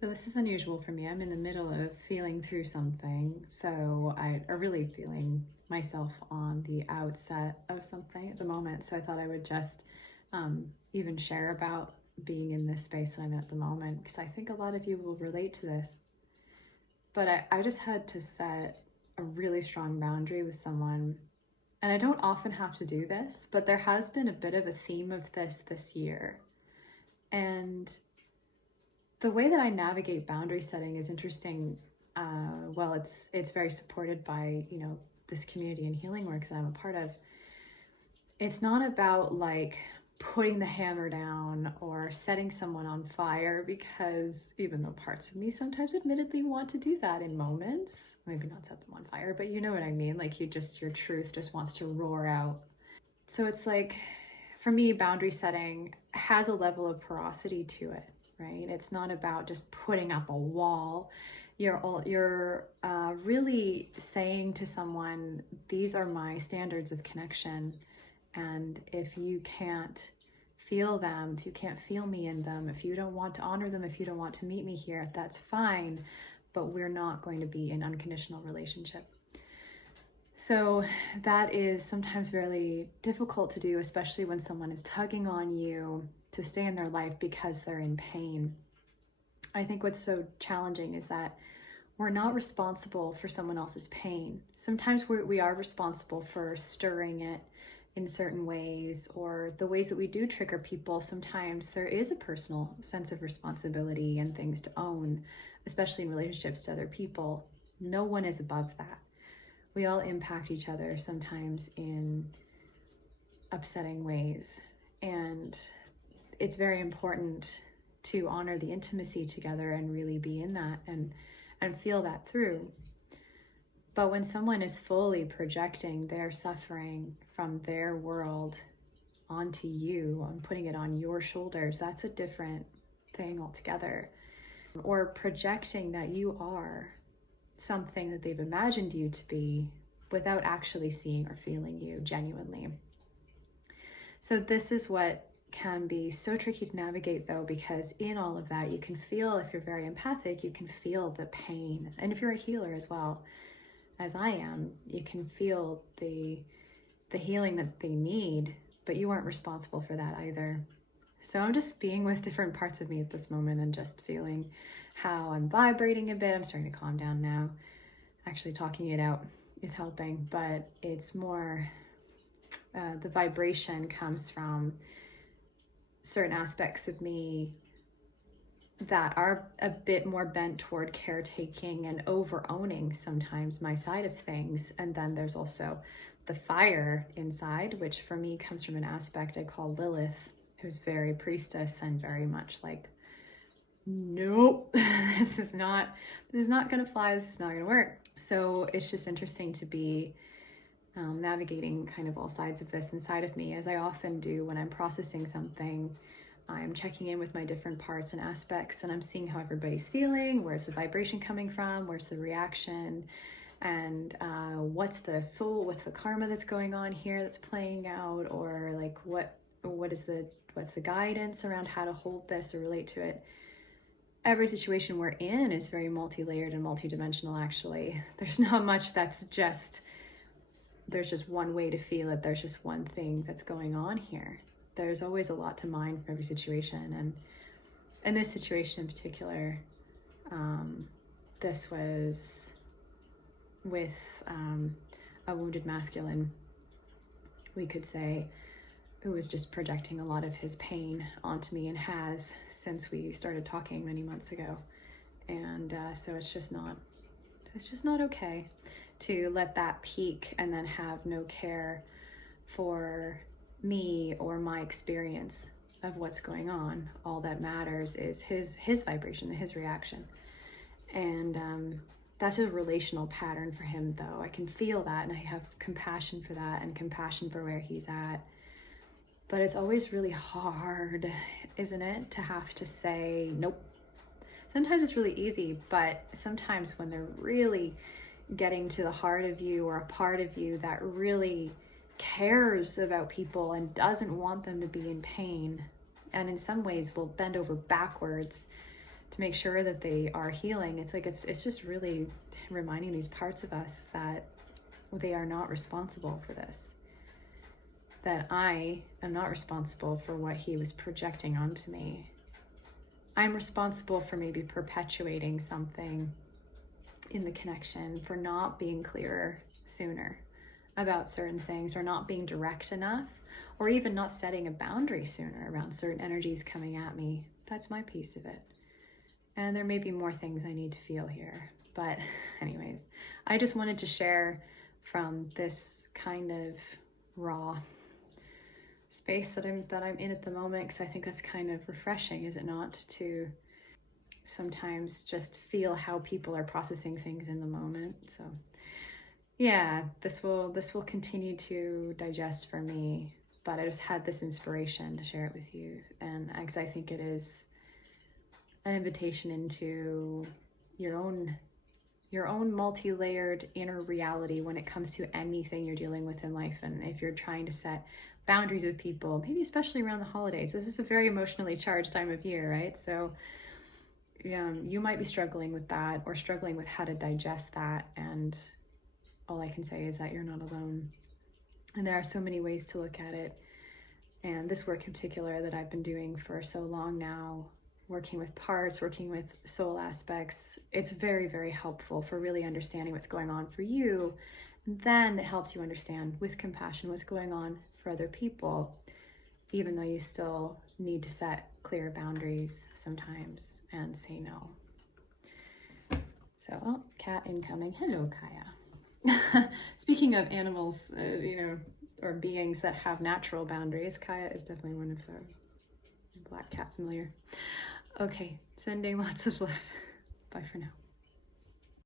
So this is unusual for me. I'm in the middle of feeling through something. So I are really feeling myself on the outset of something at the moment. So I thought I would just even share about being in this space I'm in at the moment, because I think a lot of you will relate to this. But I just had to set a really strong boundary with someone. And I don't often have to do this, but there has been a bit of a theme of this year. And the way that I navigate boundary setting is interesting. Well, it's very supported by, this community and healing work that I'm a part of. It's not about like putting the hammer down or setting someone on fire, because even though parts of me sometimes admittedly want to do that in moments, maybe not set them on fire, but you know what I mean? Like your truth just wants to roar out. So it's like, for me, boundary setting has a level of porosity to it. Right? It's not about just putting up a wall. You're really saying to someone, these are my standards of connection. And if you can't feel them, if you can't feel me in them, if you don't want to honor them, if you don't want to meet me here, that's fine. But we're not going to be in unconditional relationship. So that is sometimes really difficult to do, especially when someone is tugging on you to stay in their life because they're in pain. I think what's so challenging is that we're not responsible for someone else's pain. Sometimes we are responsible for stirring it in certain ways, or the ways that we do trigger people. Sometimes there is a personal sense of responsibility and things to own, especially in relationships to other people. No one is above that. We all impact each other sometimes in upsetting ways. And it's very important to honor the intimacy together and really be in that and feel that through. But when someone is fully projecting their suffering from their world onto you and putting it on your shoulders, that's a different thing altogether. Or projecting that you are something that they've imagined you to be without actually seeing or feeling you genuinely. So this is what can be so tricky to navigate, though, because in all of that, you can feel, if you're very empathic, you can feel the pain. And if you're a healer as well, as I am, you can feel the healing that they need, but you aren't responsible for that either. So I'm just being with different parts of me at this moment and just feeling how I'm vibrating a bit. I'm starting to calm down now. Actually, talking it out is helping, but it's more, the vibration comes from certain aspects of me that are a bit more bent toward caretaking and over-owning sometimes my side of things. And then there's also the fire inside, which for me comes from an aspect I call Lilith, who's very priestess and very much like, nope, this is not gonna fly, this is not gonna work. So it's just interesting to be navigating kind of all sides of this inside of me, as I often do when I'm processing something. I'm checking in with my different parts and aspects, and I'm seeing how everybody's feeling, where's the vibration coming from, where's the reaction, and what's the soul, what's the karma that's going on here that's playing out, or like what's the guidance around how to hold this or relate to it. Every situation we're in is very multi-layered and multi-dimensional, actually. There's not much there's just one way to feel it. There's just one thing that's going on here. There's always a lot to mine from every situation. And in this situation in particular, this was with a wounded masculine, we could say, who was just projecting a lot of his pain onto me, and has since we started talking many months ago. And so it's just not okay to let that peak and then have no care for me or my experience of what's going on. All that matters is his vibration and his reaction. And that's a relational pattern for him, though. I can feel that, and I have compassion for that and compassion for where he's at. But it's always really hard, isn't it, to have to say nope. Sometimes it's really easy, but sometimes when they're really getting to the heart of you, or a part of you that really cares about people and doesn't want them to be in pain, and in some ways will bend over backwards to make sure that they are healing. It's like, it's just really reminding these parts of us that they are not responsible for this. That I am not responsible for what he was projecting onto me. I'm responsible for maybe perpetuating something in the connection, for not being clearer sooner about certain things, or not being direct enough, or even not setting a boundary sooner around certain energies coming at me. That's my piece of it. And there may be more things I need to feel here. But anyways, I just wanted to share from this kind of raw space that I'm in at the moment, because I think that's kind of refreshing, is it not, to sometimes just feel how people are processing things in the moment. So yeah, this will continue to digest for me, but I just had this inspiration to share it with you, and because I think it is an invitation into your own multi-layered inner reality when it comes to anything you're dealing with in life. And if you're trying to set boundaries with people, maybe especially around the holidays, this is a very emotionally charged time of year, right? So you might be struggling with that, or struggling with how to digest that, and all I can say is that you're not alone. And there are so many ways to look at it. And this work in particular that I've been doing for so long now, working with parts, working with soul aspects, it's very, very helpful for really understanding what's going on for you. And then it helps you understand with compassion what's going on for other people, even though you still need to set clear boundaries sometimes and say no. So, oh, cat incoming. Hello, Kaya. Speaking of animals, or beings that have natural boundaries, Kaya is definitely one of those. Black cat familiar. Okay, sending lots of love. Bye for now.